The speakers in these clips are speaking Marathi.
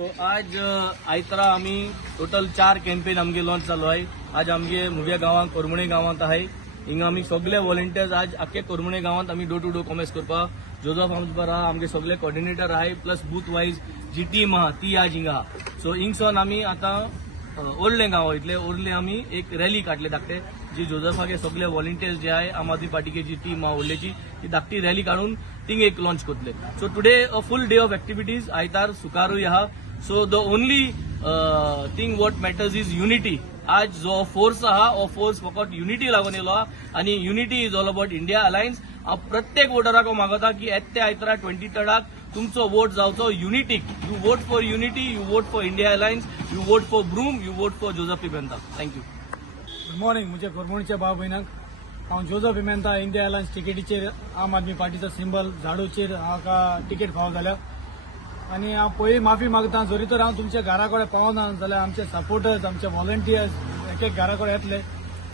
सो आज आयतरा आम्ही टोटल 4 कॅम्पेन आमगे लॉन्च चालू आहे. आज आमगे मुव्या गावात कोरमणे गावात आहे. हिंगा आम्ही सगळे व्हॉलंटियर्स आज आख्खे कोरमणे गावात आम्ही डोर टू डोर कॉमर्स करपा. जोझफ आमचो आहा, आमगे सगळे कोऑर्डिनेटर आहे, प्लस बूथ वाईज जी टीम आहा ती आज हिंगा आहा. सो हिंगसोन आम्ही आता ओरले गांव इतले ओरले आम्ही एक रॅली काढले धाकटे, जी जोझफाके सगळे व्हॉलंटियर्स जे आहे आम आदमी पार्टीची जी टीम आहा ओरलेची ती धाकटी रॅली काढून थिंग एक लॉन्च करतले. So today a full day of activities. आयतार सुकारूय आहा. So the only thing what matters is unity. आज जो फोर्स आहा हो फोर्स फकत युनिटी लागून येलो आहा आणि unity is all about India alliance. हांव प्रत्येक वोटराक मागता की येत्या आयतारा 23rd तुमचो वोट जावचो युनिटीक. You vote for unity, you vote for India alliance, you vote for broom, you vote for Joseph Pimenta. Thank you. Good morning. मुझे कोरमणचे भाव भयणांक हांव जोझफ पिमेंता इंडिया अलायन्स टिकेटीचेर आम आदमी पार्टीचो सिंबल झाडूचेर हाका टिकेट फावो जाल्या आनी हांव पयलीं माफी मागता. जरी तर हांव तुमच्या घरा कडेन पावना जाल्यार आमचे सपोर्टर्स, आमचे व्हॉलंटियर्स एक घरा कडेन येतले,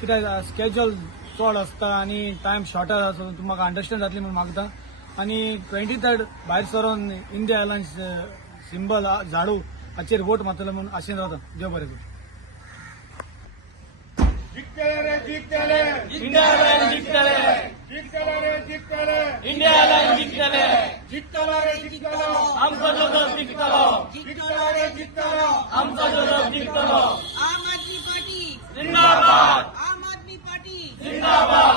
कित्याक स्केड्यूल चड आसता आनी टायम शॉर्टर आसा. तूं म्हाका अंडरस्टँड जातली म्हूण मागता. आनी 23rd भायर सरोन इंडिया अलायन्स सिंबल झाडू हाचेर वोट मारतले म्हूण आशेन रावता. देव बरें करूं. इंडिया अलायन्स जिंकतले. इंडिया अलायन्स जिंकतले. आमचो जोझफ जिंकतलो. आमचो जोझफ जिंकतलो. आम आदमी पार्टी जिंदाबाद. आम आदमी पार्टी जिंदाबाद.